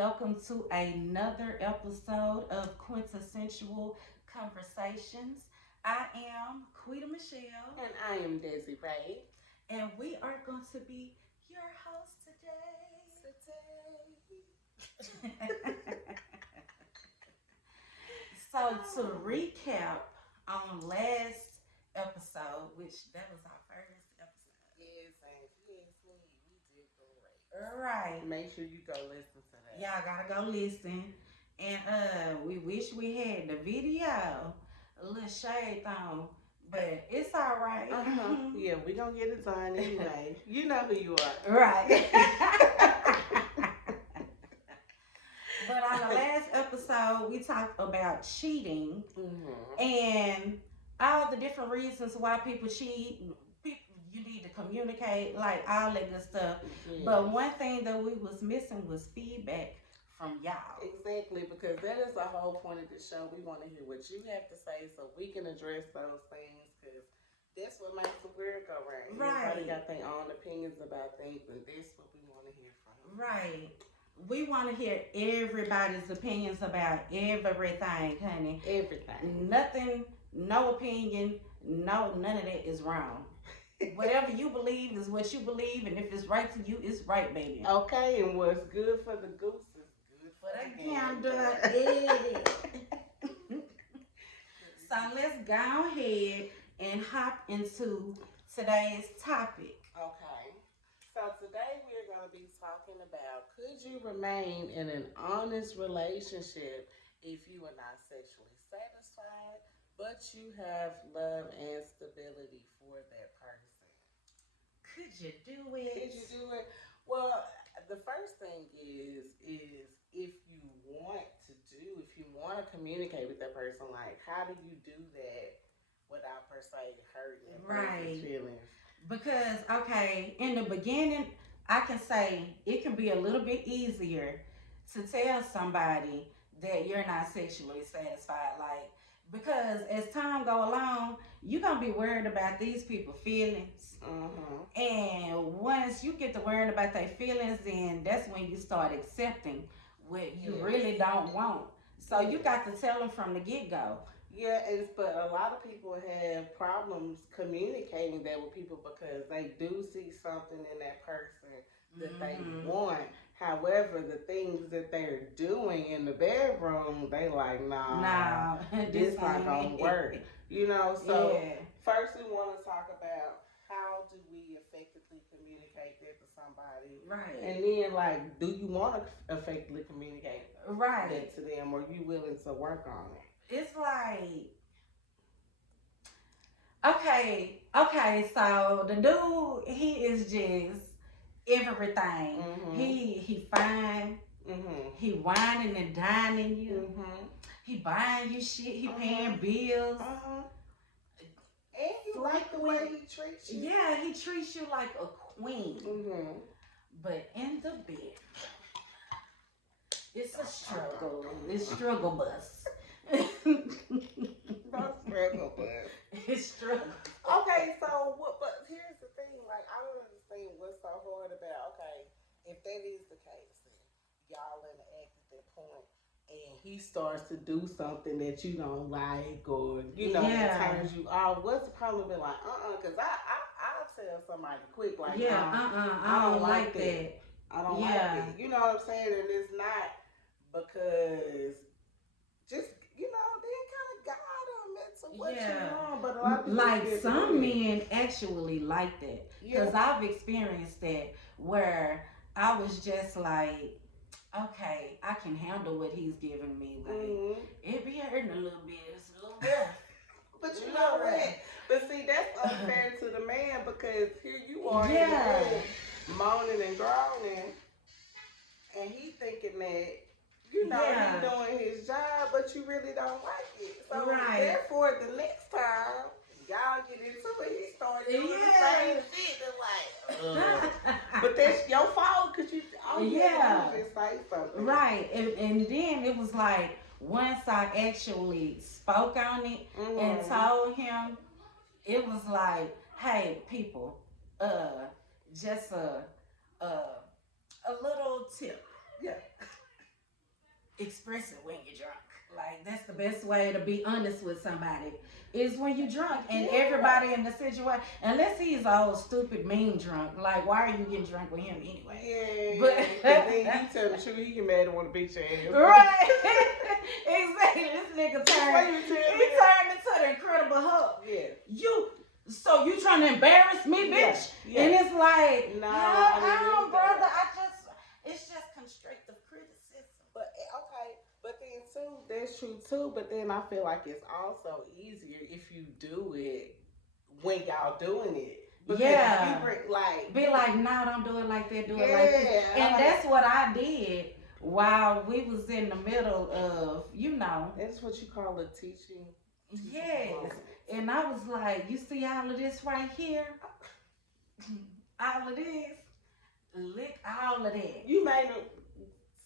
welcome to another episode of Quintessential Conversations. I am Quita Michelle, And I am Desi Ray. and we are going to be your host today. So, to recap on last episode, which that was our first episode. Yes, and yes, we did All great. right. Make sure you go listen to that. Y'all gotta go listen. And we wish we had the video. A little shade thrown. But it's alright. Yeah, we gonna get it done anyway. You know who you are. Right. But on the last episode we talked about cheating and all the different reasons why people cheat. People, you need to communicate, like all that good stuff. Yes. But one thing that we was missing was feedback from y'all. Exactly, because that is the whole point of the show. We want to hear what you have to say so we can address those things, because that's what makes the world go round. Right. Everybody got their own opinions about things, and that's what we want to hear from. Right. We want to hear everybody's opinions about everything, honey. Everything. Nothing, no opinion, no, none of that is wrong. Whatever you believe is what you believe, and if it's right to you, it's right, baby. Okay, and what's good for the goose is good for the gander. So let's go ahead and hop into today's topic. Okay. So today we're going to be talking about, could you remain in an honest relationship if you are not sexually satisfied, but you have love and stability for that person? Could you do it? Could you do it? Well, the first thing is if you want to if you want to communicate with that person, like, how do you do that without per se hurting that person's feelings? Because, okay, in the beginning, I can say it can be a little bit easier to tell somebody that you're not sexually satisfied. Like, because as time go along, you're going to be worried about these people's feelings. And once you get to worrying about their feelings, then that's when you start accepting what you really don't want. So you got to tell them from the get-go. Yeah, but a lot of people have problems communicating that with people because they do see something in that person that they want. However, the things that they're doing in the bedroom, they like, nah, this not gonna work. You know, so first we want to talk about how do we effectively communicate that to somebody. Right. And then, like, do you want to effectively communicate that to them, or are you willing to work on it? It's like, okay, so the dude, he is just everything. He fine. He whining and dining you. He buying you shit. He paying bills. And you like the way he treats you. Yeah, he treats you like a queen. But in the bed, it's a struggle. It's struggle bus. No struggle, but it's struggle. Okay, so what? But here's the thing. Like, I don't understand what's so hard about. Okay, if that is the case, then y'all interact at that point, and he starts to do something that you don't like, or that turns you off. What's the problem? Be like, because I'll tell somebody quick, like, I don't like that. I don't like it. You know what I'm saying? And it's not because just then kind of guide them into what you want. But a lot of people like some men actually like that, because I've experienced that where I was just like, okay, I can handle what he's giving me. Like, it be hurting a little bit. It's a little bit. But you know what? But see, that's unfair to the man, because here you are in the bed, moaning and groaning, and he thinking that he's doing his job, but you really don't like it. So therefore, the next time y'all get into it, he started doing the same shit. Like, but that's your fault, because you just say something. Right, and then it was like, once I actually spoke on it and told him, it was like, hey, people, just a little tip. Yeah. express it when you're drunk. Like that's the best way to be honest with somebody is when you're drunk and everybody in the situation. Unless he's old, stupid, mean drunk. Like why are you getting drunk with him anyway? Yeah, But then you tell the truth, he get mad and want to beat your ass. Right. Exactly. This nigga turned. He Turned into the Incredible Hulk. Yeah. So you trying to embarrass me, bitch? Yeah. And it's like, no, brother. It's just constructive criticism. But okay, but then too, that's true too. But then I feel like it's also easier if you do it when y'all doing it. Because be like, no, don't do it like that. Do it like this. And that's what I did while we was in the middle of, That's what you call a teaching. Yes. And I was like, you see all of this right here? All of this? Lick all of that. You made them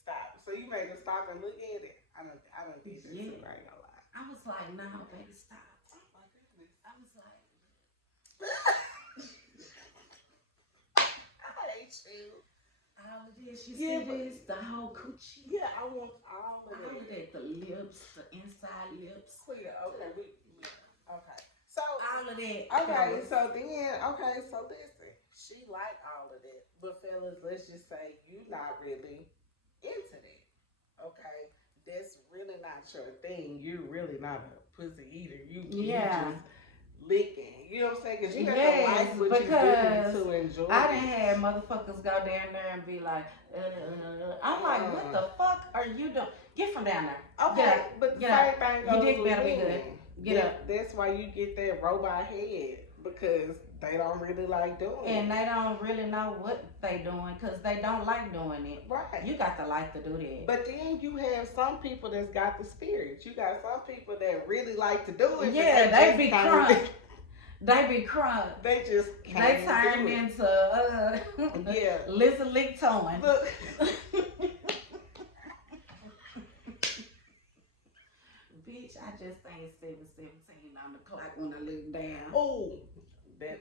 stop. So you made them stop and look at it. I don't get this. Yeah. I ain't gonna lie. I was like, no, baby, stop. Oh my goodness. I was like, I hate you. all of this, you see this? The whole coochie? Yeah, I want all of that. All of that, the lips, the inside lips. Okay. Okay. So all of that. Okay, fellas. so listen, she like all of that. But fellas, let's just say you not really into that. Okay? That's really not your thing. You're really not a pussy eater. You just licking. You know what I'm saying? Because you have to like what you're doing to enjoy I done had motherfuckers go down there and be like, I'm like, what the fuck are you doing? Get from down there. Okay, but the same thing goes your dick with better be men. good. Get up. That's why you get that robot head, because they don't really like doing it. And they don't really know what they doing because they don't like doing it. Right. You got to like to do that. But then you have some people that's got the spirit. You got some people that really like to do it. Yeah, they be crunk. They be crunk. They just they turned into Lizzie Lick Towing. Look. Bitch, I just ain't 7:17 on the clock when I look down. Oh, that.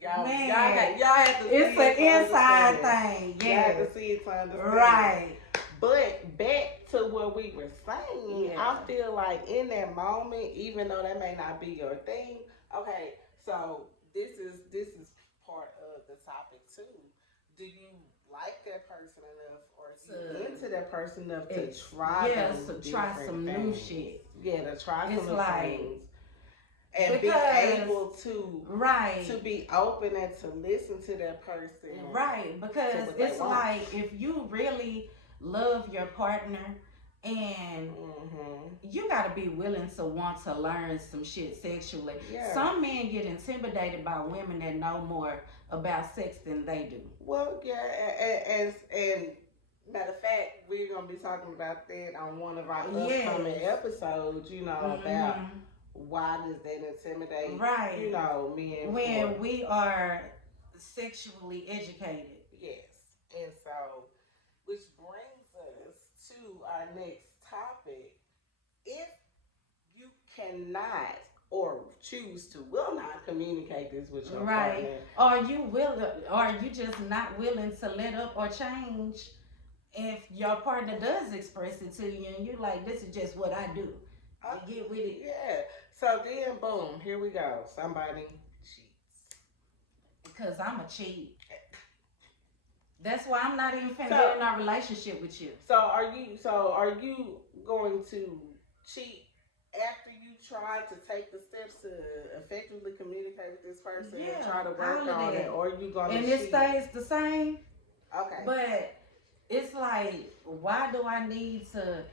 Y'all Man, y'all have to see it's an inside thing. Yeah. You have to see it to understand. Right. But back to what we were saying, I feel like in that moment, even though that may not be your thing, okay, so this is part of the topic too. Do you like that person enough, or are you into that person enough to try some new shit? Yeah, to try some new things. And be able to be open and to listen to that person. Right, because it's like if you really love your partner and you got to be willing to want to learn some shit sexually. Yeah. Some men get intimidated by women that know more about sex than they do. Well, yeah, and matter of fact, we're going to be talking about that on one of our upcoming episodes, about why does that intimidate, men? When we are sexually educated. Yes. And so, which brings us to our next topic. If you cannot or choose to will not communicate this with your partner. Or you just not willing to let up or change if your partner does express it to you and you're like, this is just what I do. You get with it. Yeah. So then, boom, here we go. Somebody cheats. Because I'm a cheat. That's why I'm not even finna get in a relationship with you. So are you going to cheat after you try to take the steps to effectively communicate with this person and try to work on it, or are you going to cheat? And it stays the same. Okay. But it's like, why do I need to?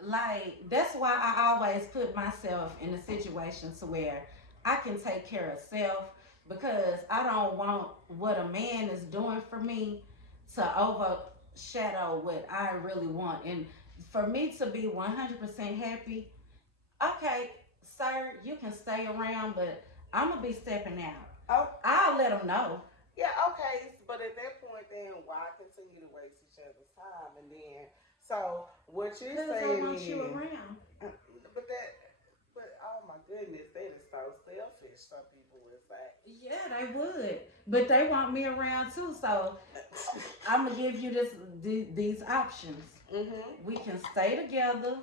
Like, that's why I always put myself in a situation to where I can take care of self, because I don't want what a man is doing for me to overshadow what I really want. And for me to be 100% happy, okay, sir, you can stay around, but I'm going to be stepping out. Oh. I'll let them know. Yeah, okay, but at that point then, why continue to waste each other's time? And then, so what you're saying I want you around. But oh my goodness, that is so selfish, some people would say. Yeah, they would, but they want me around too. So I'm gonna give you these options. Mhm. We can stay together,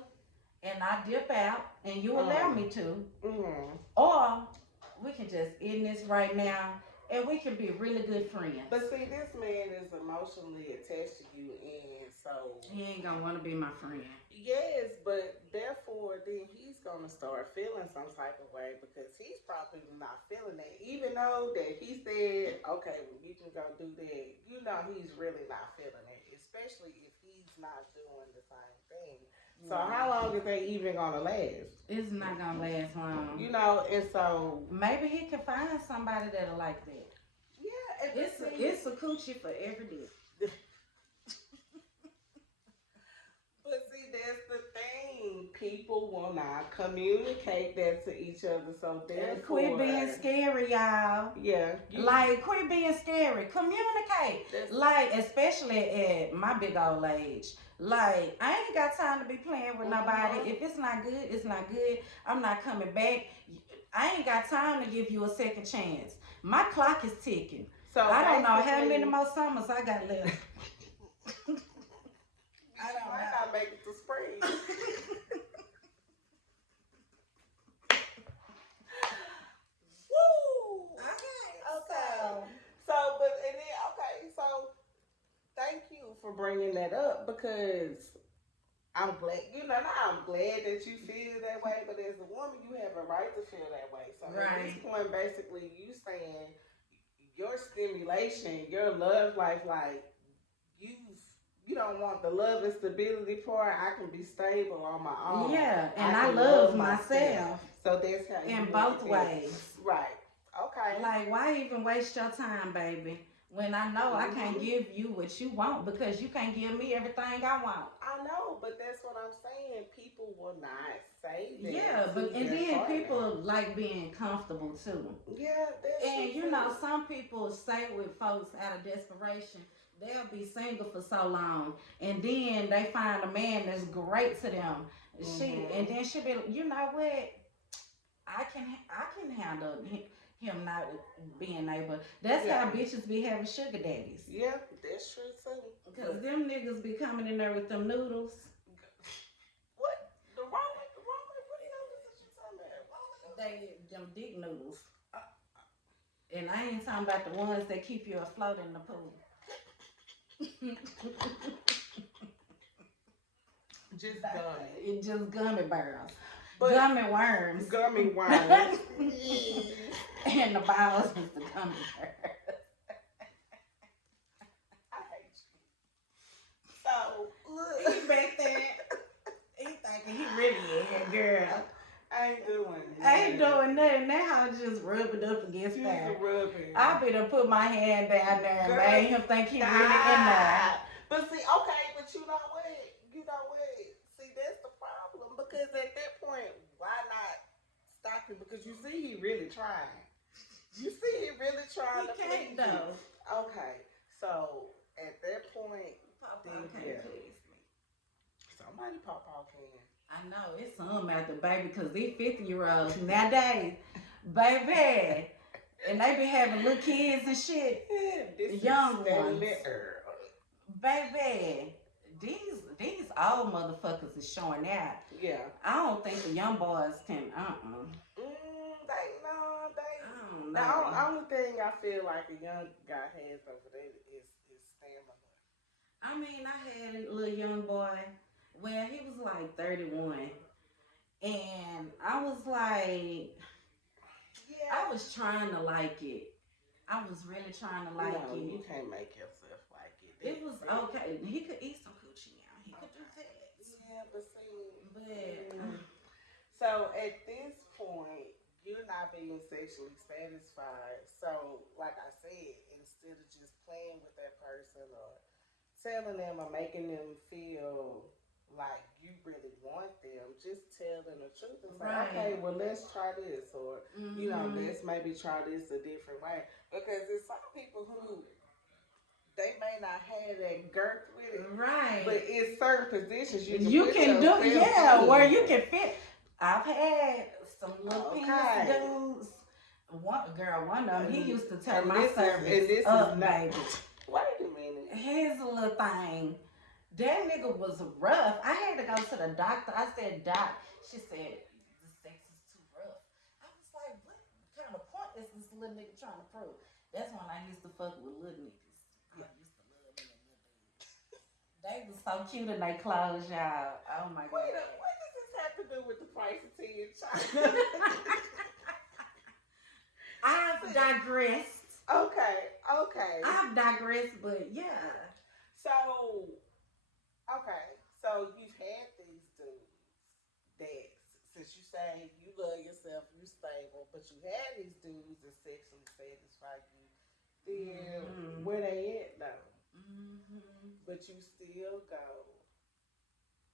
and I dip out, and you allow me to, Mhm. or we can just end this right now, and we can be really good friends. But see, this man is emotionally attached to you, and so He ain't gonna want to be my friend. yes, but therefore, then he's gonna start feeling some type of way because he's probably not feeling that, even though that he said, "Okay, well, you can go do that." You know, he's really not feeling it, especially if he's not doing the same thing. So how long is they even gonna last? It's not gonna last long. You know, and so maybe he can find somebody that'll like that. yeah, and It's a coochie for every day. But see, that's the thing. People will not communicate that to each other, so therefore, Quit being scary, y'all. Yeah, like quit being scary. Communicate. Like especially at my big old age. Like I ain't got time to be playing with nobody. If it's not good, it's not good. I'm not coming back. I ain't got time to give you a second chance. My clock is ticking. So I don't know how many more summers I got left. I don't know. I make it to spring. Woo! Okay. So, but and then okay. So, thank you for bringing that up because I'm glad. You know, I'm glad that you feel that way. But as a woman, you have a right to feel that way. So at this point, basically, you saying your stimulation, your love life, like you don't want the love and stability part. I can be stable on my own. Yeah, and I love myself. So that's how you in both ways. Right. Okay. Like, why even waste your time, baby? When I know I can't give you what you want because you can't give me everything I want. I know, but that's what I'm saying. People will not say that. Yeah, but and then people like being comfortable too. Yeah, that's and you know, some people stay with folks out of desperation. They'll be single for so long, and then they find a man that's great to them. And then she'll be, you know what? I can handle him not being able. That's how bitches be having sugar daddies. Yeah, that's true too. Because them niggas be coming in there with them noodles. What? The ramen? What noodles is you talking about? Them dick noodles. And I ain't talking about the ones that keep you afloat in the pool. Just gummy. It's just gummy bears. Gummy worms. Gummy worms. And the balls is the gummy bears. I hate you. So, look. He back there. He thinking he really is, girl. I ain't doing nothing. I ain't doing nothing. That how just rub it up against that. I better put my hand down there and make him think he really in there. But see, okay, but you know what? See, that's the problem. Because at that point, why not stop him? Because you see he really trying. You see he really trying to please you. Okay, so at that point, Papa can't please me. Somebody Papa can. I know, it's some out there, baby, because these 50-year-olds nowadays, baby, and they be having little kids and shit, young ones. Baby, these old motherfuckers is showing out. Yeah. I don't think the young boys can, The only thing I feel like a young guy has over there is stamina. I mean, I had a little young boy. Well, he was like 31. And I was like, I was trying to like it. I was really trying to like it. You can't make yourself like it. It was okay. He could eat some coochie now. He could do that. Yeah, but see. But, so at this point, you're not being sexually satisfied. So, like I said, instead of just playing with that person or telling them or making them feel like you really want them, just tell them the truth and say, okay, well, let's try this, or you know, let's maybe try this a different way. Because there's some people who they may not have that girth with it, but in certain positions you can do, where you can fit. I've had some little penis Okay. dudes. One of them, he used to tear And my this is- cervix and this is up, not- baby. Wait a minute. Here's a little thing. That nigga was rough. I had to go to the doctor. I said, Doc. She said, the sex is too rough. I was like, what kind of point is this little nigga trying to prove? That's when I used to fuck with little niggas. I used to love them little dudes. They was so cute in their clothes, y'all. Oh my god. Wait, what does this have to do with the price of tea in China? I've digressed. Okay. I've digressed, but yeah. So, okay. So you've had these dudes that, since you say you love yourself, you stable, but you had these dudes that sexually satisfy you. Then where they at though? But you still go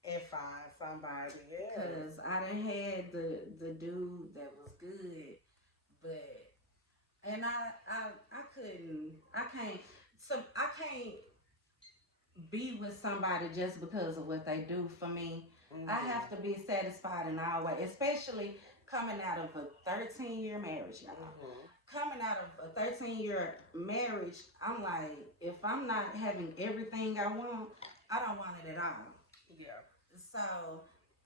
and find somebody else. Cause I done had the dude that was good, but and I can't be with somebody just because of what they do for me. I have to be satisfied in all ways, especially coming out of a 13-year marriage, y'all. Coming out of a 13-year marriage, I'm like, if I'm not having everything I want, I don't want it at all. Yeah. So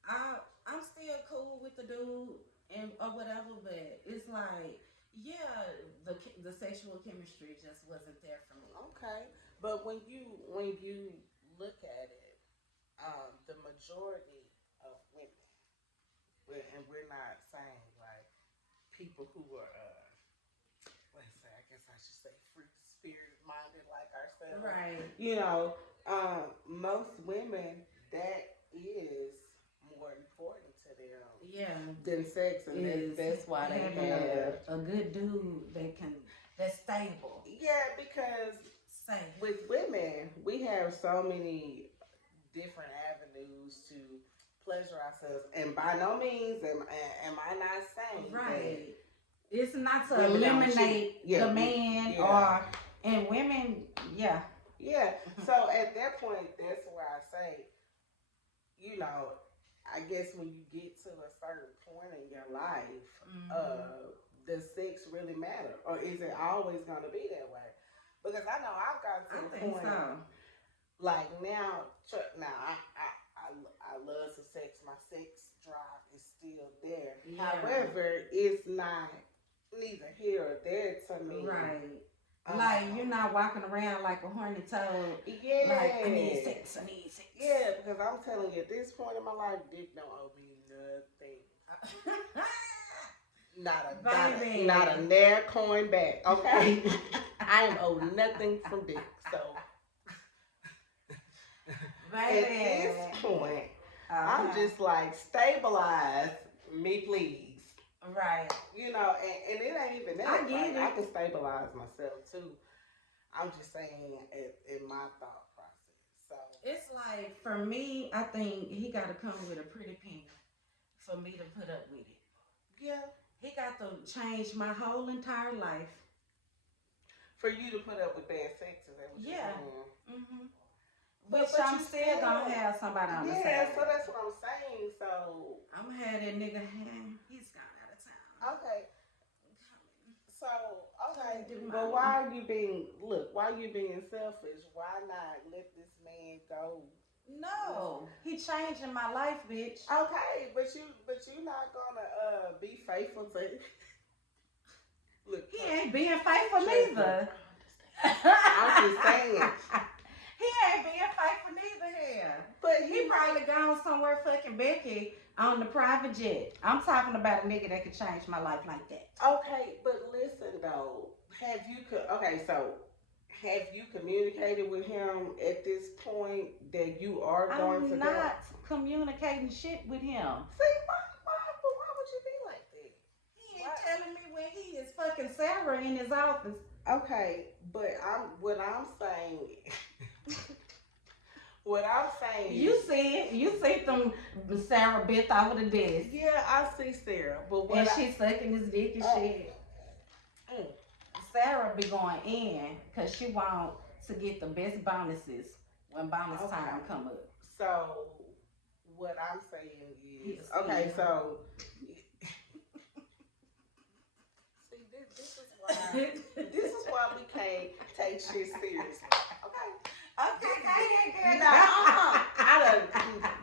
I'm still cool with the dude and or whatever, but it's like, yeah, the sexual chemistry just wasn't there for me. Okay. But when you look at it, the majority of women, and we're not saying like people who are let's say, I guess I should say free spirit minded like ourselves. Right. You know, most women, that is more important to them. Yeah. Than sex, and that's why they have a good dude that's stable. Yeah, because Safe. with women, we have so many different avenues to pleasure ourselves, and by no means am I not saying right. It's not to women eliminate the man or and women, yeah. Yeah. So at that point, that's where I say, you know, I guess when you get to a certain point in your life, does sex really matter, or is it always going to be that way? Because I know I've got to the point. So. Like now, I love some sex. My sex drive is still there. Yeah. However, it's not neither here or there to me. Right. Like you're not walking around like a horny toad. Yeah. Like I need sex. Yeah, because I'm telling you, at this point in my life, dick don't owe me nothing. Not a nair coin back. Okay. I am owed nothing from dick. So at this point, I'm just like, stabilize me, please. Right. You know, and it ain't even that. I can stabilize myself too. I'm just saying in my thought process. So it's like, for me, I think he got to come with a pretty penny for me to put up with it. Yeah. He got to change my whole entire life. For you to put up with bad sex, is that what you're saying? But I'm still gonna have somebody on the side. Yeah, so that's what I'm saying. So I'm gonna have that nigga. He's gone out of town. Okay. So okay, but why are you being selfish? Why not let this man go? No, he changing my life, bitch. Okay, but you not gonna be faithful to. Look, he ain't being faithful neither. I'm just saying. He ain't being faithful neither here. But he probably gone somewhere fucking Becky on the private jet. I'm talking about a nigga that could change my life like that. Okay, but listen though, have you communicated with him at this point that you are going to I'm not communicating shit with him. See, why would you be like that? He ain't telling me when he is fucking Sarah in his office. Okay, but what I'm saying you see them Sarah bent over the desk. Yeah, I see Sarah, but she sucking his dick and shit. Sarah be going in because she want to get the best bonuses when bonus time come up. So what I'm saying is, Yes, okay, ma'am. so see, this is why we can't take shit seriously. Okay. Okay, go ahead, girl. No, I don't.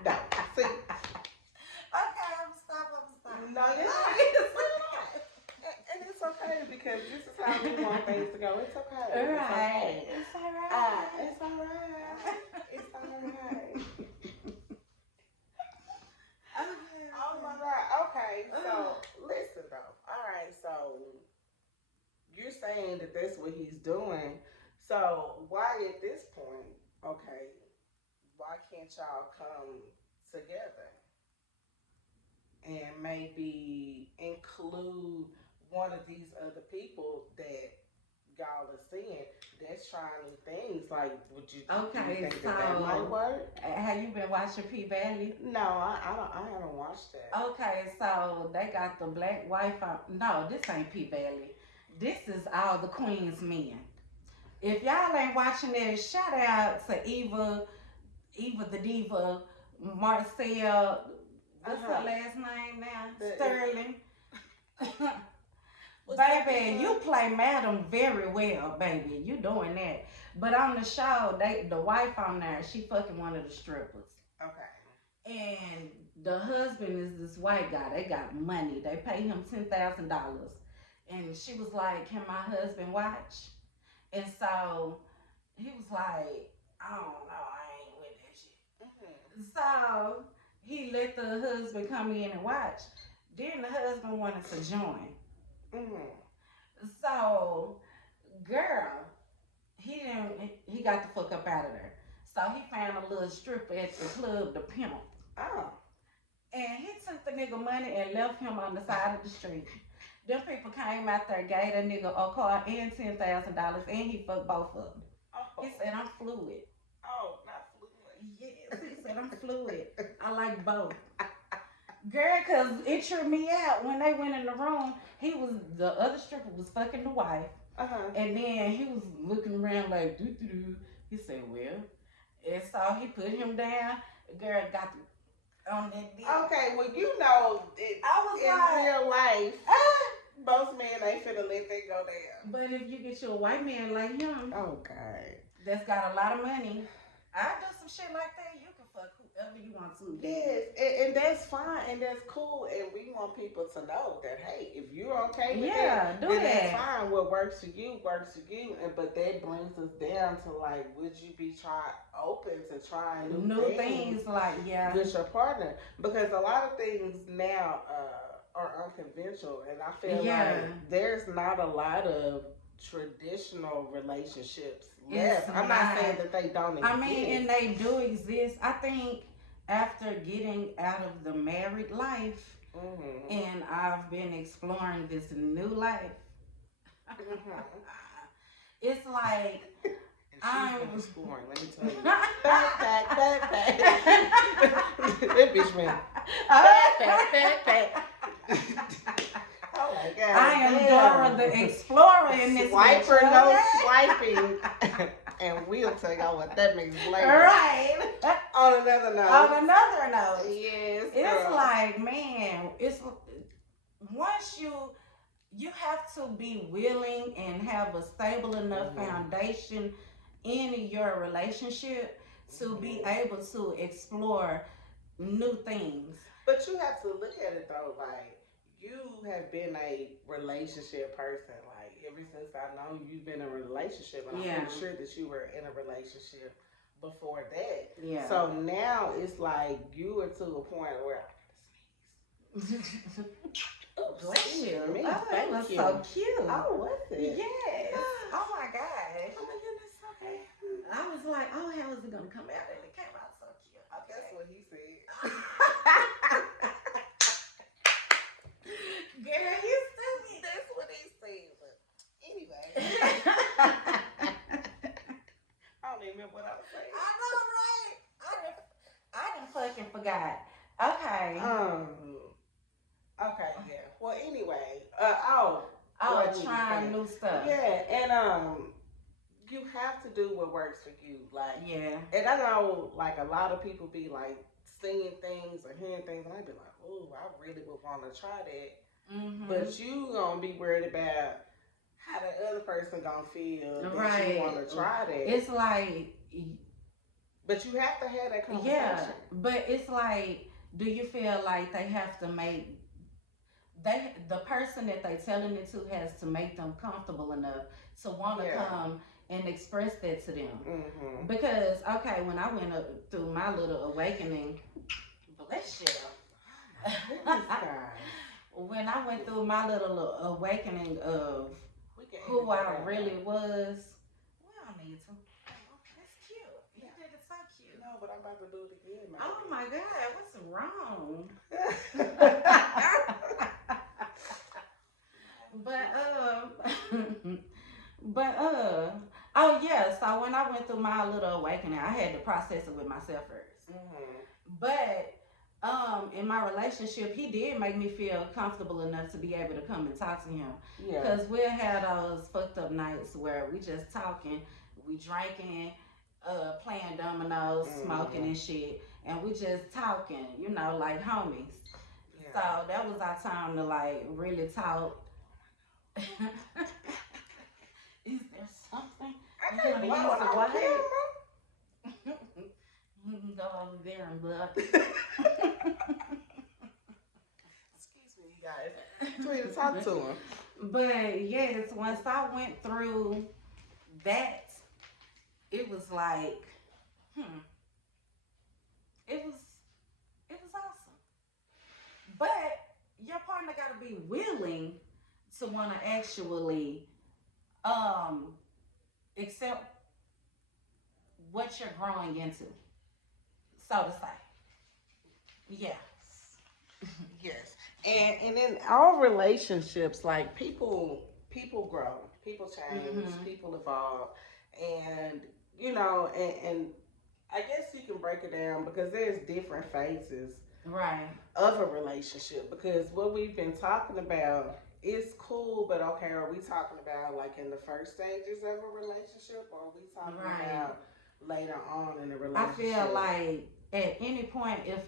No. See, Okay, I'm stop. no, it's not. And it's okay because this is how we want things to go. It's okay. All It's right. okay. It's all right. It's all right. It's all right. Oh my God. Okay. So listen though. All right. So you're saying that that's what he's doing. So why at this point? Okay. Why can't y'all come together and maybe include one of these other people that y'all are seeing that's trying new things? Like, would you? Okay, do you think that so might work? have you been watching P Valley? No, I don't. I haven't watched that. Okay, so they got the black wife on. No, this ain't P Valley. This is all the Queen's men. If y'all ain't watching this, shout out to Eva the Diva, Marcel. What's her last name now? Sterling. Baby, you play Madam very well, baby. You doing that. But on the show, the wife on there, she fucking one of the strippers. Okay. And the husband is this white guy. They got money. They pay him $10,000. And she was like, "Can my husband watch?" And so he was like, "I don't know. I ain't with that shit." So he let the husband come in and watch. Then the husband wanted to join. So, girl, he got the fuck up out of there. So he found a little stripper at the club, the pimp. Oh. And he took the nigga money and left him on the side of the street. Them people came out there, gave that nigga a car and $10,000, and he fucked both of them. Oh. He said, "I'm fluid." Oh, not fluid. Yes, he said, "I'm fluid. I like both." Girl, cause it tripped me out when they went in the room. The other stripper was fucking the wife, and then he was looking around like doo doo doo. He said, "Well," and so he put him down. The girl got on that dick. Okay, well you know, I was in like, real life, most men ain't finna let that go down. but if you get you a white man like him, Oh God, that's got a lot of money, I do some shit like that. You can fuck whoever you want to. yes, and that's fine, and that's cool, and we want people to know that hey, if you're okay with that, do then that. that's fine. What works for you works for you, but that brings us down to like, would you be open to trying new things like with your partner? Because a lot of things now are unconventional, and I feel like there's not a lot of traditional relationships left. I'm not saying that they don't exist. I mean, and they do exist. I think after getting out of the married life, and I've been exploring this new life, it's like I'm exploring. Let me tell you, back. That bitch went back. Oh my God! I am Dora the Explorer in this. Swiper, no swiping, and we'll tell y'all what that means later. Right. On another note. Yes. It's like, man, it's once you have to be willing and have a stable enough foundation in your relationship to be able to explore new things. But you have to look at it though, like you have been a relationship person. Like ever since I know you've been in a relationship, and I'm pretty sure that you were in a relationship before that. Yeah. So now it's like you are to a point where bless you. Me. Oh, Thank that was you. so cute. Oh, what's it? Yes. Oh my gosh. Oh my goodness. Okay. I was like, oh, how is it gonna come out? And it came out so cute. Okay. That's what he said. Girl, you stupid. That's what he said. But anyway. I don't even remember what I was saying. I know, right? I done fucking forgot. Okay. Okay, yeah. Well, anyway. Trying new stuff. Yeah, and you have to do what works for you. Like, yeah. And I know, like, a lot of people be like seeing things or hearing things, and I'd be like, "Oh, I really would want to try that." Mm-hmm. But you gonna be worried about how the other person gonna feel that Right. you want to try that. It's like, but you have to have that conversation. yeah. But it's like, do you feel like they have to make the person that they telling it to has to make them comfortable enough to want to come and express that to them? Mm-hmm. Because okay, when I went through my little awakening, bless you. When I went through my little awakening of who I really was, we don't need to. Oh, that's cute. You did it so cute. No, but I'm about to do it again. Maybe. Oh my God, what's wrong? Oh yeah. So when I went through my little awakening, I had to process it with myself first. Mm-hmm. But in my relationship, he did make me feel comfortable enough to be able to come and talk to him. Yeah. Because we'll have those fucked up nights where we just talking, we drinking, playing dominoes, smoking and shit, and we just talking, you know, like homies. Yeah. So that was our time to like really talk. Is there something? I can't blow it on camera. You can go over there and blow. Excuse me, you guys. Please talk to him. But yes, once I went through that, it was like, it was awesome. But your partner got to be willing to want to actually accept what you're growing into, so to say. Yeah. Yes. And in all relationships, like people grow, people change, people evolve, and you know, and I guess you can break it down because there's different phases, right, of a relationship. Because what we've been talking about is cool, but okay, are we talking about like in the first stages of a relationship, or are we talking about later on in a relationship? I feel like at any point, if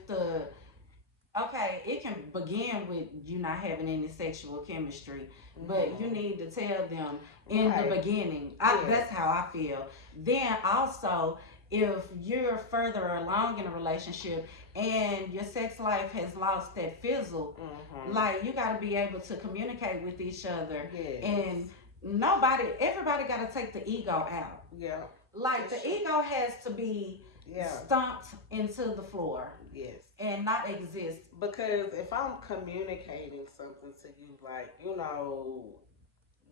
it can begin with you not having any sexual chemistry, but you need to tell them in the beginning. That's how I feel. Then also, if you're further along in a relationship and your sex life has lost that fizzle, like you got to be able to communicate with each other, and everybody got to take the ego out. Yeah. Like the ego has to be stomped into the floor. Yes. And not exist. Because if I'm communicating something to you, like, you know,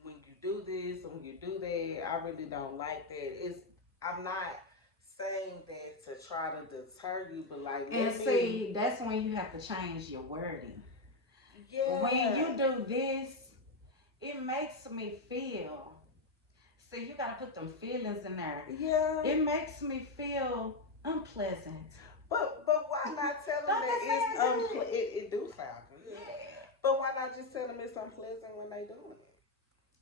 when you do this and when you do that, I really don't like that. I'm not saying that to try to deter you, but like, that's when you have to change your wording. Yeah. When you do this, it makes me feel. See, you gotta put them feelings in there. Yeah. It makes me feel unpleasant. But why not tell them that it's unpleasant? It do sound good. Yeah. But why not just tell them it's unpleasant when they doing it?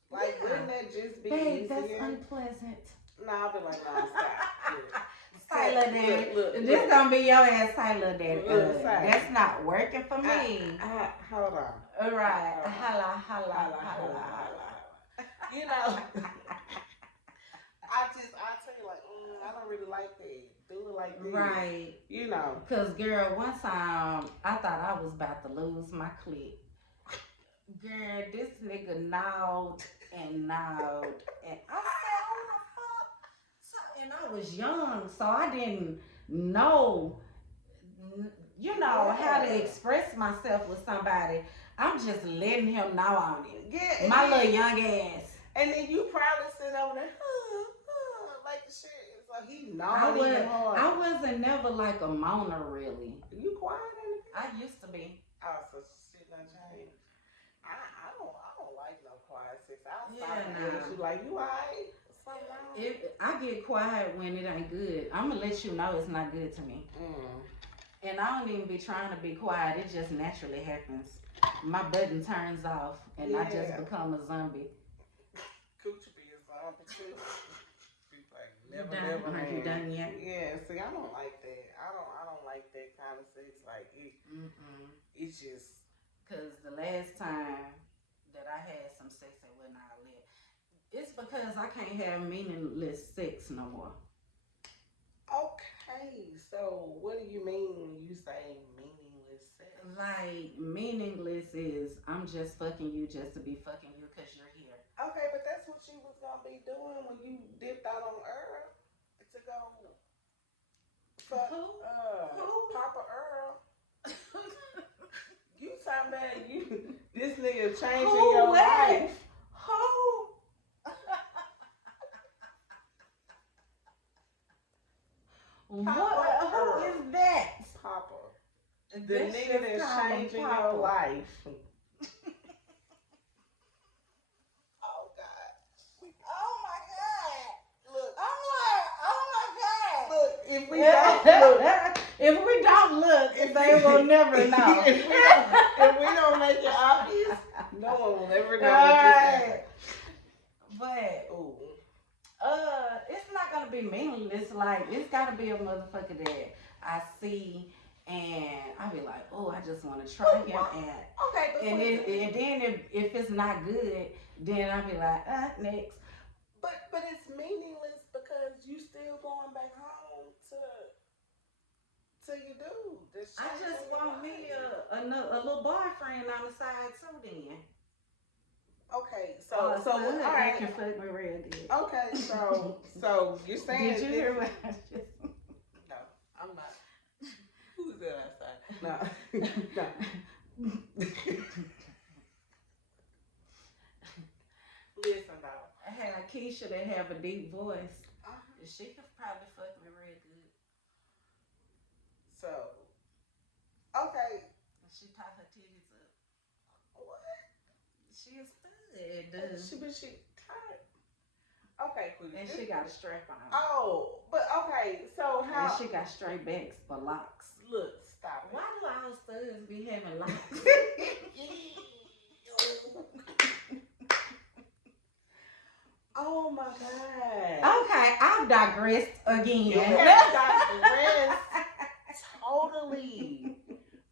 Like, wouldn't that just be easier? That's unpleasant. I'll be like, nah, stop. Tyler Daddy. This gonna be your ass, Tyler Daddy. That's not working for me. Hold on. All right. Holla. You know, I tell you, like, I don't really like that. Do it like this. Right. You know. Because, girl, one time, I thought I was about to lose my click. Girl, this nigga gnawed. And I said, oh, the fuck? And I was young, so I didn't know, how to express myself with somebody. I'm just letting him know on it. Yeah. My little young ass. And then you probably sit over there, like the shit. It's like he gnawed even hard. I wasn't never like a moaner, really. You quiet in it? I used to be. Oh, so shit done changed. I don't like no quiet sex. I'll stop you like, you alright? I get quiet when it ain't good. I'm gonna let you know it's not good to me. And I don't even be trying to be quiet. It just naturally happens. My button turns off, and I just become a zombie. Coochie be a zombie too. Like, Never. You done yet? Yeah. See, I don't like that. I don't like that kind of sex. Like it's just. Cause the last time that I had some sex that wasn't all that, it's because I can't have meaningless sex no more. Okay, so what do you mean when you say meaningless sex? Like meaningless is I'm just fucking you just to be fucking you because you're here. Okay, but that's what you was gonna be doing when you dipped out on Earl to go fuck Who? Papa Earl. You talking about you this nigga changing your life. Who? What? Who is that? Papa. The That's nigga just that's called changing Papa. your life. Oh God. Oh my God. Look. I'm like, oh my God. Look, if we don't look. If we don't look, they will never know. if we don't make it obvious, no one will ever know what just happened. But Ooh. it's not gonna be meaningless. Like it's gotta be a motherfucker that I see and I be like, oh, I just want to try him at. Okay, and then if it's not good, then I be like, next. But it's meaningless because you still going back home to your dude. I just want me a little boyfriend on the side too. Then. Okay, so all right. You can fuck me real good. Okay, so you're saying Did you hear what I just? No, I'm not. Who's that outside? No. Listen though. I had Keisha that have a deep voice. She could probably fuck me real good. So, okay. She tied her titties up. What? She is good. She tied. Okay, cool. And she got a strap on. Oh, but okay. So how? And she got straight backs for locks. Look, stop it. Why do all studs be having locks? Oh my God. Okay, I've digressed again. You have digressed totally.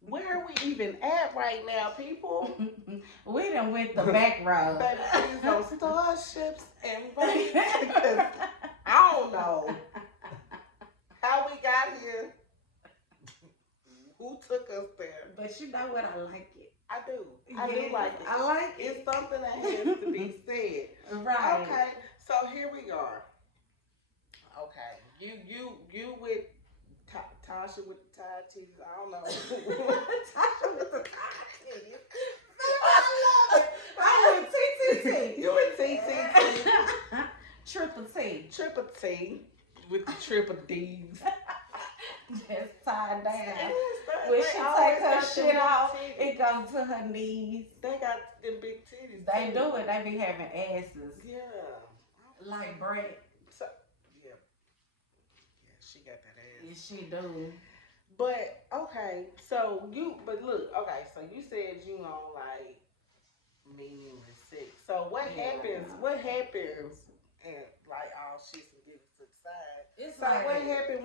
Where are we even at right now, people? We done went the back road. Baby, please on starships and because I don't know how we got here. Who took us there? But you know what? I like it. I do. I do like it. I like it. It's something that has to be said. Right. Okay. So here we are. Okay. You with Tasha with the tied titties. I don't know. Tasha with the tied titties. I love it. I'm with TTT. You with TTT. Triple T. Triple T with the triple D's. Just tied down. When she take her shit off, it goes to her knees. They got them big titties. They do it. They be having asses. Yeah. Like Brett. So, yeah. Yeah, she got that ass. Yes, she do. But, okay. But look, okay. So you said you don't like meaningless sex. So what happens? What happens? And like all shit and get to the side. It's so like, what happened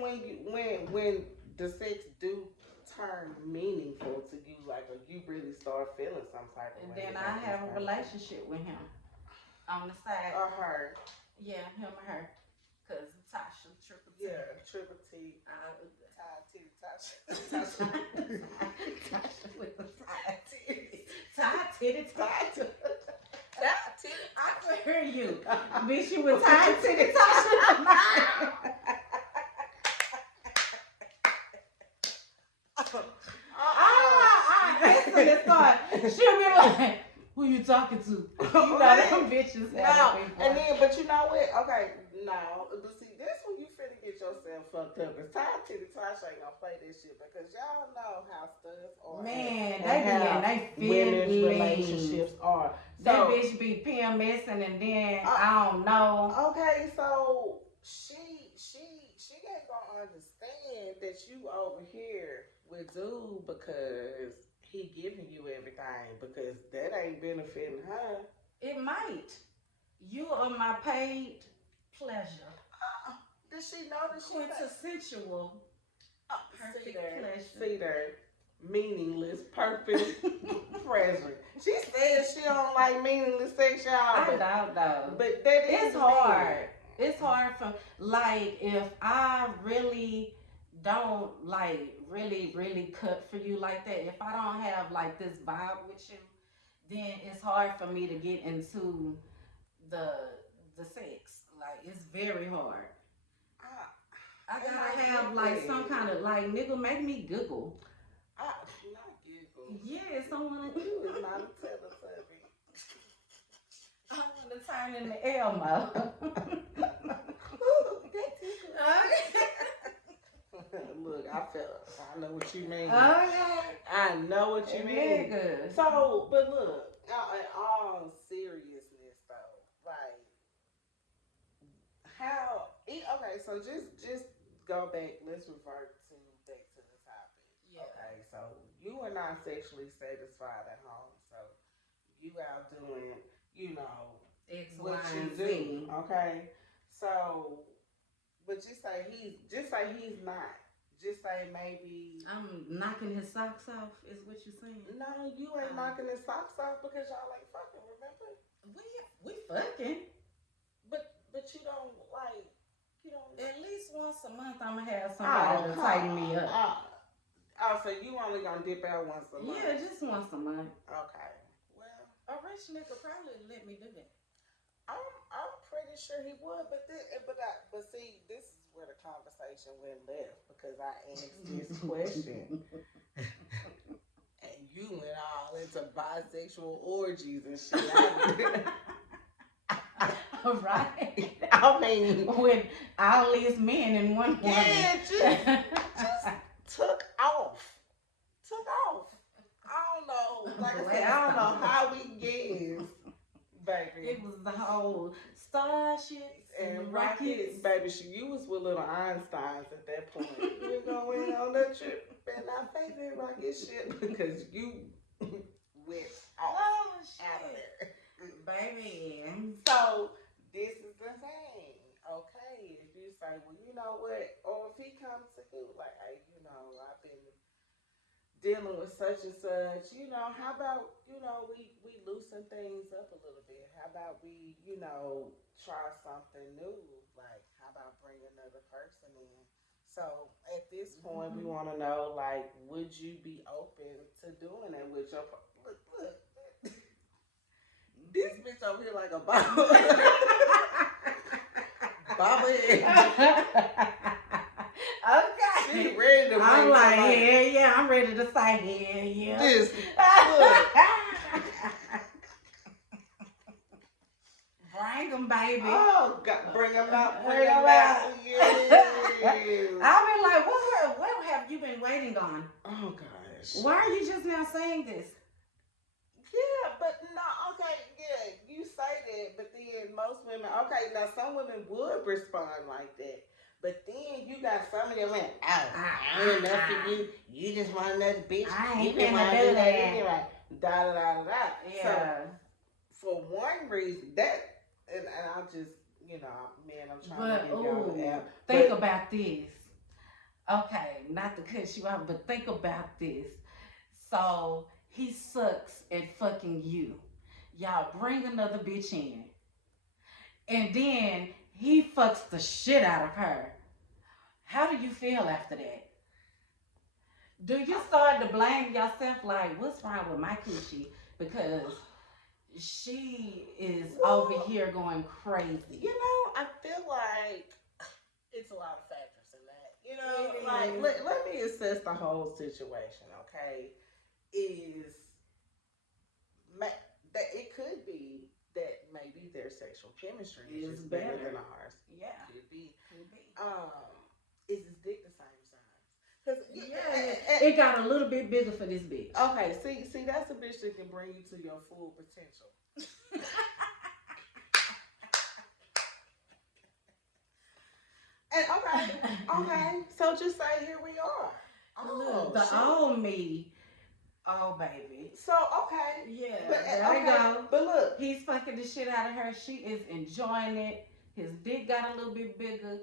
when the sex do turn meaningful to you, like, or you really start feeling some type of way? And then I have a relationship with him on the side. Or her? Yeah, him or her. Cause Tasha, Triple T. Yeah, Triple T. Tasha. Tasha with the tied titties. Tied titty. I can hear you. Bitch, you with tied titty Tasha. Instantly start. She'll be like, who you talking to? You know them bitches. No, and then, but you know what? Okay, no, but see, this when you finna get yourself fucked up. It's time to Tasha ain't gonna play this shit because y'all know how stuff are. Man, they be in they women's relationships are. So, that bitch be PMSing and then I don't know. Okay, so she ain't gonna understand that you over here with dude because he giving you everything because that ain't benefiting her. It might. You are my paid pleasure. Does she know that Quintessential Perfect pleasure. See there, meaningless, perfect present. She says she don't like meaningless sex, y'all. I don't know. But that is it's hard. It's hard for, like, if I really don't like really cut for you like that. If I don't have like this vibe with you, then it's hard for me to get into the sex. Like, it's very hard. I gotta have like some kind of like, nigga, make me giggle. Not giggle. Yeah, someone. You is not a Teletubby. I want to turn in the Elmo. Look, I know what you mean. Okay. I know what you mean. Nigga. So, but look, in all seriousness though, like, how, okay, so just go back, let's revert back to the topic. Yeah. Okay, so you are not sexually satisfied at home, so you out doing, X, what Y, you and do, Z. okay? So, but just say he's not. Just say maybe I'm knocking his socks off, is what you're saying? no, you ain't knocking his socks off because y'all ain't fucking. Remember? We fucking. But you don't like, At least once a month, I'ma have somebody to tighten me up. So you only gonna dip out once a month? Yeah, just once a month. Okay. Well, A rich nigga probably let me do that. I'm pretty sure he would, but see, this is where the conversation went left because I asked this question, and you went all into bisexual orgies and shit. Right. I mean, with all these men in one woman. Yeah, just took off. I don't know. Like I said, I don't know how we guessed, baby. It was the whole starships and rockets. Baby, you was with little Einsteins at that point. We're going on the trip and our favorite rocket ship because you went off out of there. Baby. So, this is the thing. Okay, if you say, well, you know what, or if he comes to you like, hey, I've been dealing with such and such, how about, we loosen things up a little bit. How about we, try something new? Like, how about bring another person in? So, at this point, we want to know, like, would you be open to doing that with your, look. This bitch over here like a bobble. Okay. She ready to I'm like, hell yeah, I'm ready to say hell yeah. Just look. Bring them, baby. Oh, God, bring them out. Yes. I've been like, what have you been waiting on? Oh, gosh. Why are you just now saying this? Yeah, but no, okay, yeah, you say that, but then most women, okay, now some women would respond like that, but then you got some of them women, I ain't enough for you, you just want another bitch, I ain't you finna do that. Anyway, da. Yeah. So, for one reason, that, and I just, man, I'm trying to get y'all out. Think about this. Okay, not to cut you off, but think about this. So, he sucks at fucking you. Y'all bring another bitch in. And then he fucks the shit out of her. How do you feel after that? Do you start to blame yourself like, what's wrong with my coochie? Because she is over here going crazy. I feel like it's a lot of factors in that. Like, let me assess the whole situation, okay? That it could be that maybe their sexual chemistry is better than ours. Yeah, could be. Is his dick the same size? Cause it got a little bit bigger for this bitch. Okay, see, that's a bitch that can bring you to your full potential. And okay, so just say here we are. Look, the old me. Oh, baby. So, okay. Yeah, but, there we go. But look. He's fucking the shit out of her. She is enjoying it. His dick got a little bit bigger.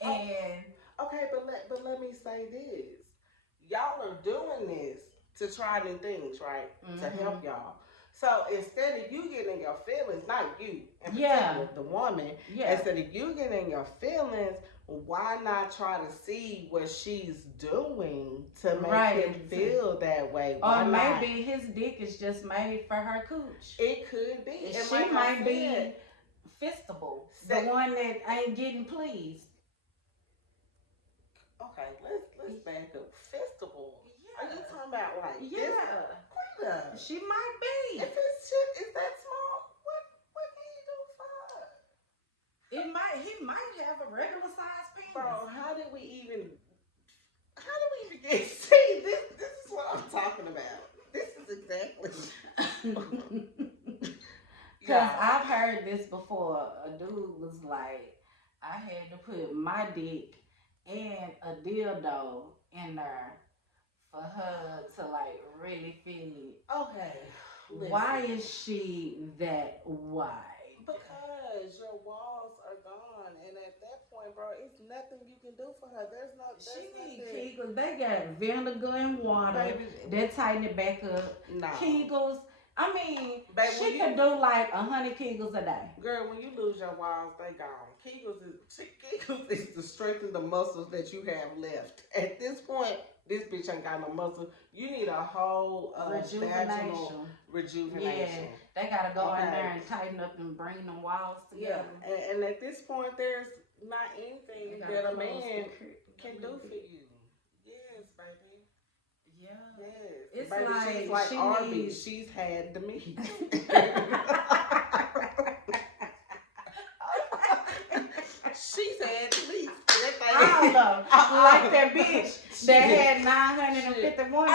And... Okay, but let me me say this. Y'all are doing this to try new things, right? To help y'all. So instead of you getting in your feelings, not you in particular, the woman, instead of you getting in your feelings, why not try to see what she's doing to make him feel that way? Why or maybe his dick is just made for her cooch. It could be. She like might be fistable, the one that ain't getting pleased. Okay, let's back up. Fistable. Are you talking about like this? She might be. If his shit is that small, what can you do for her? He might have a regular size penis. Bro, how did we even get see this is what I'm talking about. This is exactly because I've heard this before. A dude was like, I had to put my dick and a dildo in there for her to like really feel it. Okay. Listen. Why is she that wide? Because your walls are gone, and at that point, bro, it's nothing you can do for her. She needs Kegels. They got vinegar and water. Baby, they tighten it back up. No. Kegels. I mean, baby, she could do like 100 Kegels a day. Girl, when you lose your walls, they gone. Kegels is to strengthen the muscles that you have left. At this point, this bitch ain't got no muscle. You need a whole rejuvenation. Yeah, they gotta go in there and tighten up and bring them walls together. Yeah, and at this point, there's not anything that a man can do for you. Yes, baby. Yeah. Yes. It's baby, she's like Arby's. She's had the meat. She's had the meat. I know. Like that bitch that had 951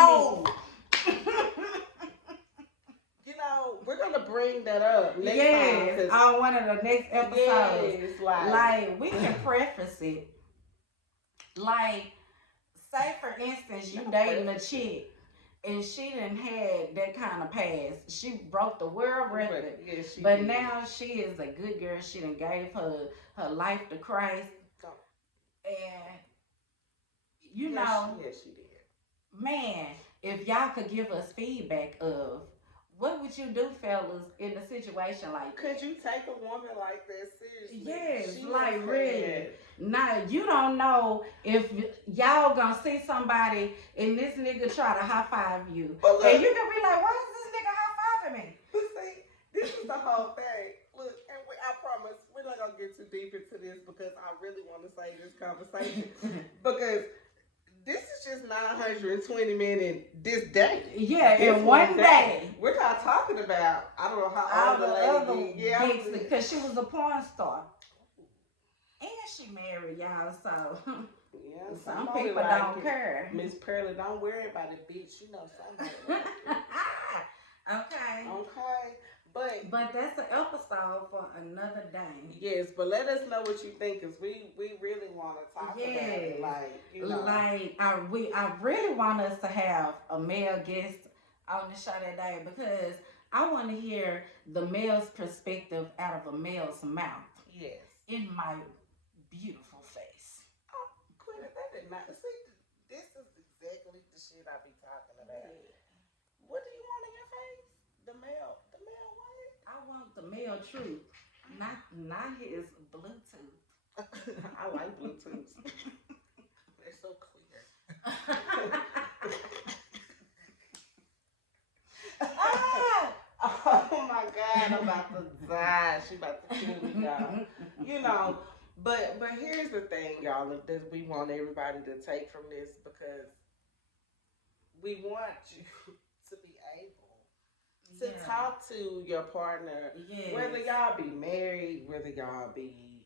You know, we're gonna bring that up next time. On one of the next episodes. Yes, like we can preface it. Like, say for instance, you dating a chick and she done had that kind of past. She broke the world record. But now she is a good girl. She done gave her life to Christ. And you know, yes, she did. Man, if y'all could give us feedback of what would you do, fellas, in a situation like that? Could you take a woman like that seriously? Yes, like really. Now you don't know if y'all gonna see somebody and this nigga try to high five you, look, and you can be like, "Why is this nigga high fiving me?" But see, this is the whole thing. Look, and I promise we're not gonna get too deep into this because I really want to say this conversation because this is just 920 men in this day. Yeah, in one day. We're not talking about, I don't know how old the lady is. Yeah, because she was a porn star. And she married, y'all, so yeah, some people like don't care. Miss Pearly, don't worry about it, bitch. You know somebody. Okay. Okay. But that's an episode for another day. Yes, but let us know what you think, because we really want to talk about it. Like, you know. Like, I really want us to have a male guest on the show that day because I want to hear the male's perspective out of a male's mouth. Yes. In my beautiful face. Oh, Quinn, that did not. See, this is exactly the shit I be talking about. Yeah. What do you want in your face? The male what? I want the male truth, not his Bluetooth. I like Bluetooth. They're so clear. Oh my God, I'm about to die. She about to kill me, y'all. You know, but here's the thing, y'all, that we want everybody to take from this, because we want you to be able to talk to your partner, whether y'all be married, whether y'all be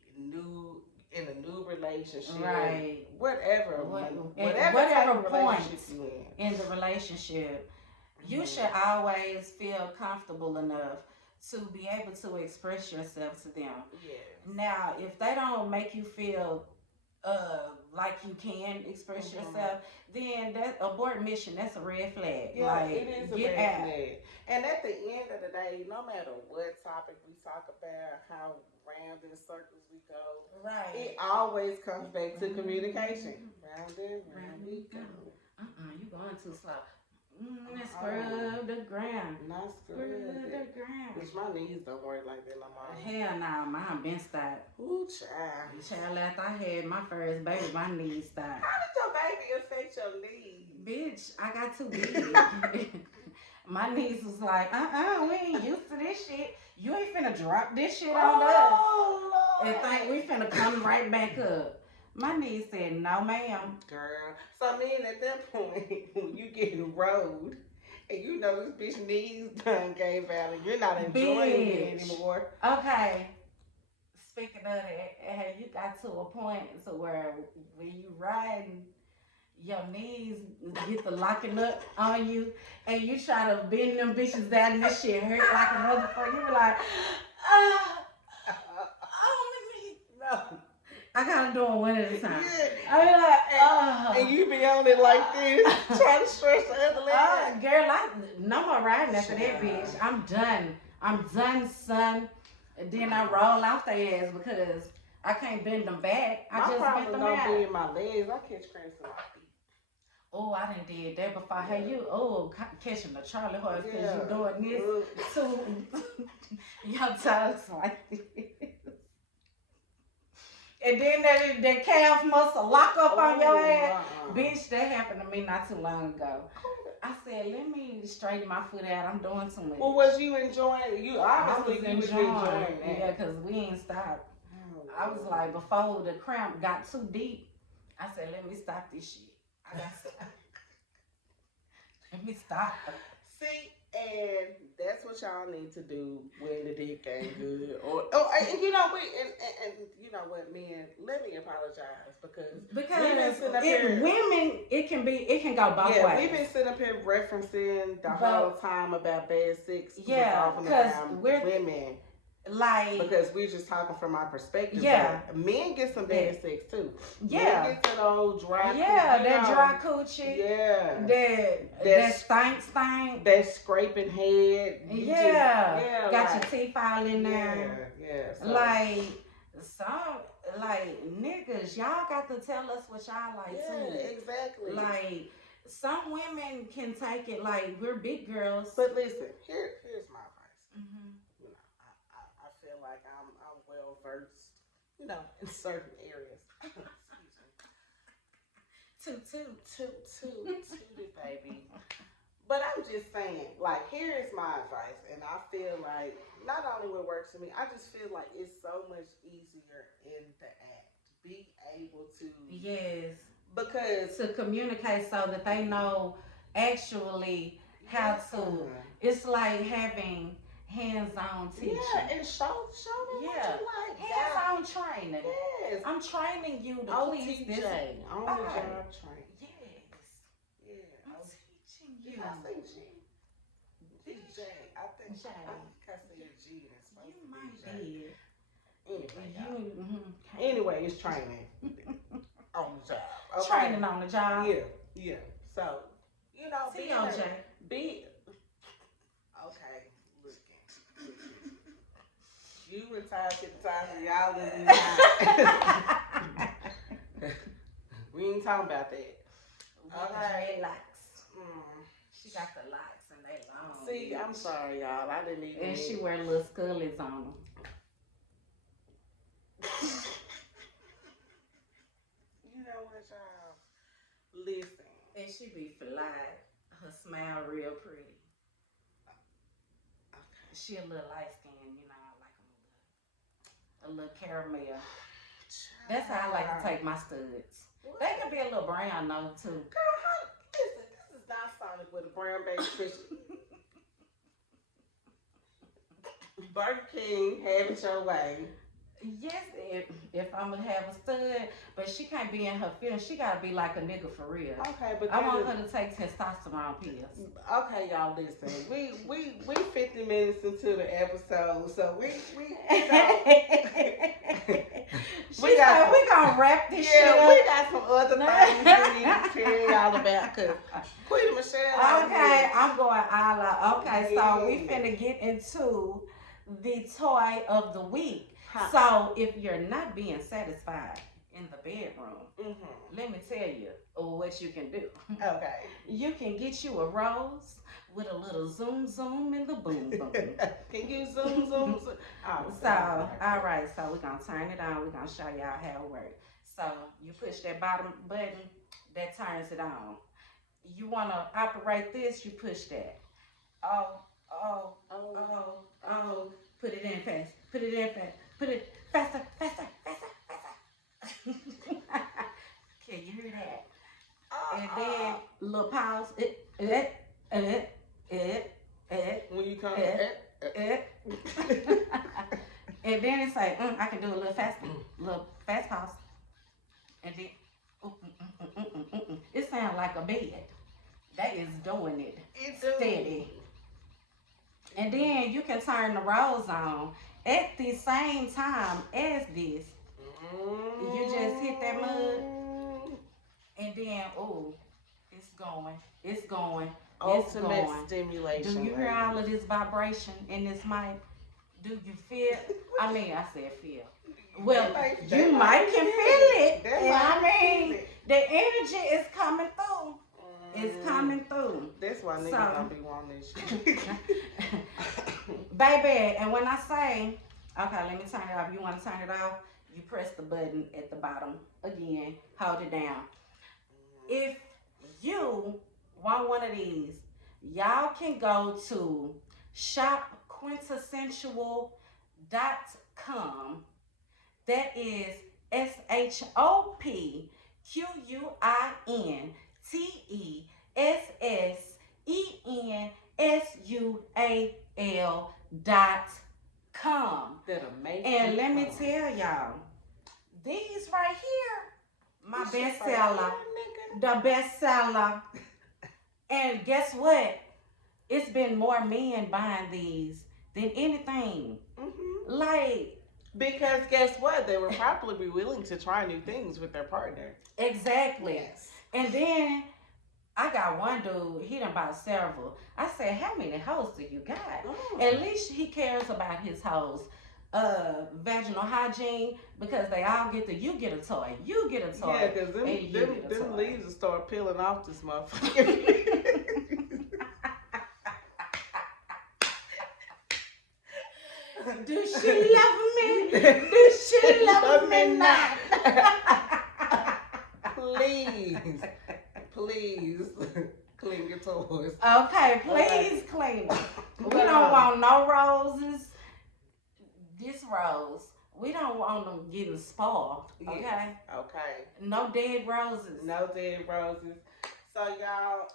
in a new relationship, right? Whatever point in the relationship, you should always feel comfortable enough to be able to express yourself to them. Yes. Now, if they don't make you feel like you can express yourself, then that abort mission, that's a red flag. Yeah, like, it is a red flag. And at the end of the day, no matter what topic we talk about, how round in circles we go, right, it always comes back to communication, Round and round we go. You going too slow. Scrub the ground. Not scrub the ground. Bitch, my knees don't work like that no more. Hell nah, mine been stopped. Ooh, child. Child, after I had my first baby, my knees stopped. How did your baby affect your knees? Bitch, I got too big. My niece was like, we ain't used to this shit. You ain't finna drop this shit on us. Lord. And think we finna come right back up. My niece said, no ma'am. Girl. So then at that point, when you getting rolled, and you know this bitch knees done gave out and you're not enjoying it anymore. Okay. Speaking of that, have you got to a point to where when you riding, your knees get to locking up on you and you try to bend them bitches down and this shit hurt like a motherfucker. You be like, No. I gotta do it one at a time. Yeah. I be like, And you be on it like this, trying to stretch the other leg. Girl, no more riding after that bitch. I'm done. I'm done, son. And then I roll off their ass because I can't bend them back. I just bent them out. Bend my legs. I catch cramps in my feet. Oh, I done did that before. Yeah. Hey, you, catching the Charlie horse because you doing this too. Your toes like this. And then that calf muscle lock up on your ass. Bitch, that happened to me not too long ago. I said, let me straighten my foot out. I'm doing too much. Well, was you enjoying it? You obviously was enjoying it. it. Yeah, because we ain't stopped. I was like, before the cramp got too deep, I said, let me stop this shit. I got to stop. Let me stop. See, and that's what y'all need to do when the dick ain't good. And you know, and you know what, men, let me apologize because women, it can go both ways. We've been sitting up here referencing the whole time about bad sex. Yeah, because we're women. Like, because we're just talking from our perspective. Yeah, men get some bad sex too. Yeah, men get that old dry. Yeah, that dry coochie. Yeah, that stank. That scraping head. Yeah, got your teeth all in there. Yeah. So. Like niggas, y'all got to tell us what y'all like too. Yeah, exactly. Like some women can take it like we're big girls. But listen, here's my advice. Mm-hmm. I feel like I'm well versed, you know, in certain areas. Toot it, baby. But I'm just saying, like, here is my advice, and I feel like not only what works for me, I just feel like it's so much easier in the act. Be able to because to communicate so that they know actually how to. It's like having hands-on teaching. Yeah, and show them what you like. Hands-on training. Yes. I'm training you to please this. On the job training. Yes. Yeah. I'm teaching you. I say G. DJ. I think J. I said G. You might be. Anyway, it's training. On the job. Okay. Training on the job. Yeah. So, you know, TOJ. Okay, look. You retired 50 times and y'all wouldn't be We ain't talking about that. Okay. Locks. She got the locks and they long. See, I'm sorry, y'all. I didn't even. And she wear little scullies on them. You know what, y'all? Listen. And she be fly. Her smile real pretty. She a little light skinned, you know, like a little caramel. That's how I like to take my studs. They can be a little brown though too. Girl, listen, this is not Sonic with a brown baby Christian. Burger King, have it your way. Yes, if I'm gonna have a stud, but she can't be in her feelings. She gotta be like a nigga for real. Okay, but I want her to take testosterone pills. Okay, y'all listen. We 50 minutes into the episode, so we you know, we gonna wrap this shit up. We got some other things we need to tell y'all about. Cause Queen Michelle. Okay, I'm going all out. Okay, so we finna get into the toy of the week. So if you're not being satisfied in the bedroom. Mm-hmm. Let me tell you what you can do. Okay. You can get you a rose with a little zoom zoom and the boom boom. Can you zoom? Oh, So, all right, so we're gonna turn it on. We're gonna show y'all how it works. So you push that bottom button, that turns it on. You wanna operate this, you push that. Oh, oh, oh, oh. Put it in fast. Put it in fast. Put it faster, faster, faster, faster. Can you hear that? And then little pause. When you come, And then it's like, I can do a little faster, little fast pause. And then, it sounds like a bed. That is doing it. It's steady. And then you can turn the rose on at the same time as this. You just hit that mud, and then it's going, it's going, it's ultimate going. stimulation. Do you hear all of this vibration in this mic? Do you feel? I said feel. Well, you might can feel it. And the energy is coming through. It's coming through. That's why niggas don't be wanting this shit. Baby, and when I say, okay, let me turn it off. You want to turn it off? You press the button at the bottom again. Hold it down. If you want one of these, y'all can go to shopquintessential.com. That is ShopQuintessential.com. And let me tell y'all, these right here, my bestseller, the bestseller. And guess what? It's been more men buying these than anything. Like, because guess what? They will probably be willing to try new things with their partner. exactly. Yes. And then I got one dude, he done bought several. I said, how many hoes do you got? At least he cares about his hoes. Vaginal hygiene, because they all you get a toy. You get a toy. Yeah, because them leaves will start peeling off this motherfucker. Do she love me? Do she love me not? Please, clean your toys. Okay, please clean them. We don't want no roses. This rose, we don't want them getting spoiled. Okay. Yes. Okay. No dead roses. No dead roses. So y'all,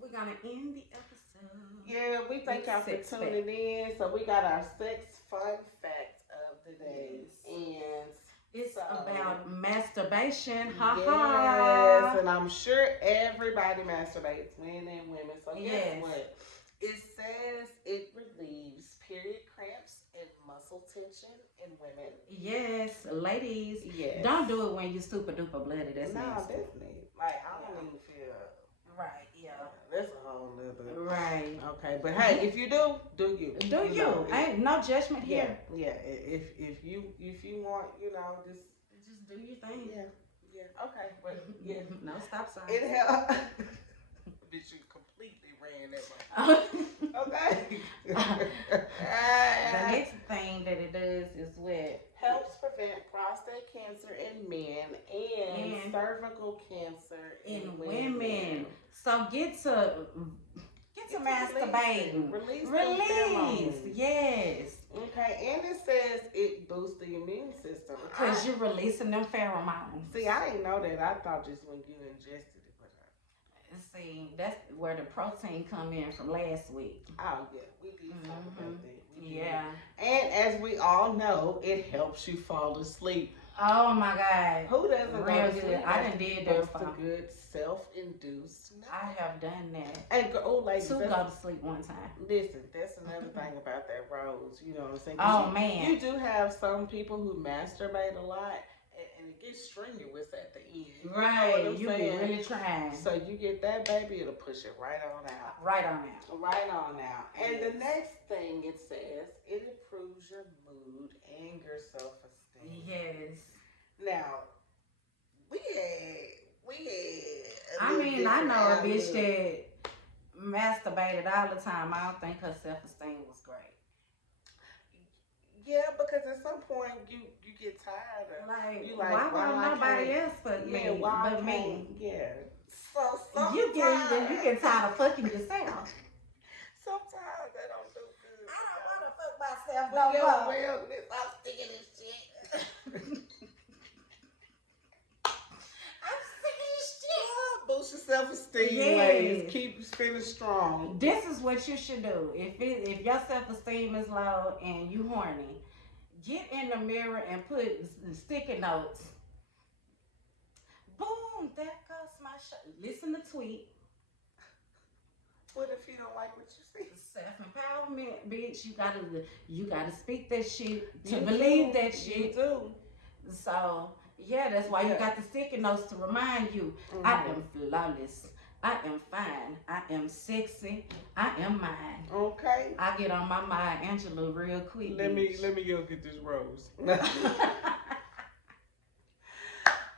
we're gonna end the episode. Yeah, we thank y'all for tuning in. So we got our sex fun fact of the day, and it's about masturbation. Ha yes, ha. and I'm sure everybody masturbates, men and women. So guess what? It says it relieves period cramps and muscle tension in women. Yes, ladies. Yes. Don't do it when you're super duper bloody. That's nasty. That's neat. Like, I don't even feel. Right, yeah. That's a whole nother. Right. Okay, but hey, if you do you. Do you? Ain't no judgment here. Yeah. If you want, just do your thing. Yeah. Okay, but yeah. No stop sign. It helps. Bitch, you completely ran that way. Okay. The next thing that it does is what helps prevent prostate cancer in men and cervical cancer in women. So get to masturbating. Release. Yes. Okay, and it says it boosts the immune system. Because you're releasing them pheromones. See, I didn't know that. I thought just when you ingested it. See, that's where the protein come in from last week. Oh, yeah. We did talk about that. Yeah. And as we all know, it helps you fall asleep. Oh, my God. Who doesn't Real go to good. sleep? I done did that That's a good self-induced nap. I have done that. And ladies, to go to sleep one time. Listen, that's another thing about that rose. You know what I'm saying? Oh, man. You do have some people who masturbate a lot. And it gets strenuous at the end. Right, you be really trying. So you get that, baby, it'll push it right on out. Right on out. Right on out. And the next thing it says, it improves your mood and your self-esteem. Yes. Now, We had. I mean, I know a bitch that masturbated all the time. I don't think her self-esteem was great. Yeah, because at some point you get tired of Like, like, why won't nobody else but me? why But me. Yeah. So You sometimes get tired of fucking yourself. sometimes that don't do good. I don't want to fuck myself Well, no more. wellness, I'm sticking this shit. I'm sick of this shit. Boost your self-esteem, Yes. ladies. Keep feeling strong. This is what you should do. If your self-esteem is low and you horny, get in the mirror and put sticky notes. Boom, there goes my show. Listen to tweet. What if you don't like what you see? Self-empowerment, bitch. You gotta speak that shit to You believe do. that shit. You do. So yeah, that's why you got the sticky notes to remind you. Mm-hmm. I am flawless. I am fine. I am sexy. I am mine. Okay. I get on my Maya Angelou real quick. Let me go get this rose.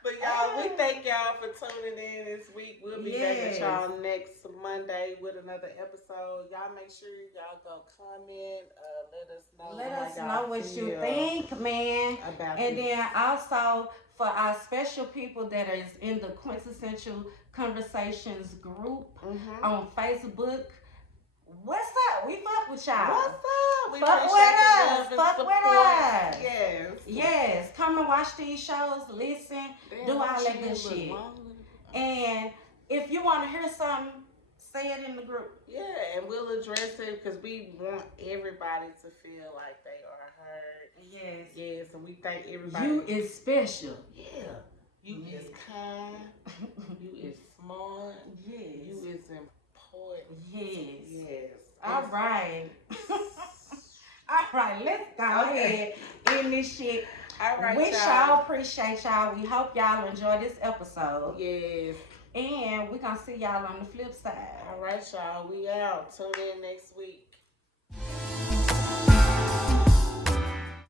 But y'all, we thank y'all for tuning in this week. We'll be back at y'all next Monday with another episode. Y'all make sure y'all go comment. Let us know what you think, man. About and this. then also for our special people that is in the Quintessential Conversations group on Facebook. What's up? We fuck with y'all. What's up? We Fuck with appreciate us. the love and Fuck with support. us. Yes. Yes. Come and watch these shows. Listen. Damn, do all my that chin good look shit. long. And if you want to hear something, say it in the group. Yeah, and we'll address it because we want everybody to feel like they are heard. Yes. Yes, and we thank everybody. You is special. Yeah. You is kind. You is smart. Yes. You is important. Yes. Yes. All right. All right, let's go ahead in this shit. All right, We y'all appreciate y'all. We hope y'all enjoy this episode. Yes. And we're going to see y'all on the flip side. All right, y'all. We out. Tune in next week.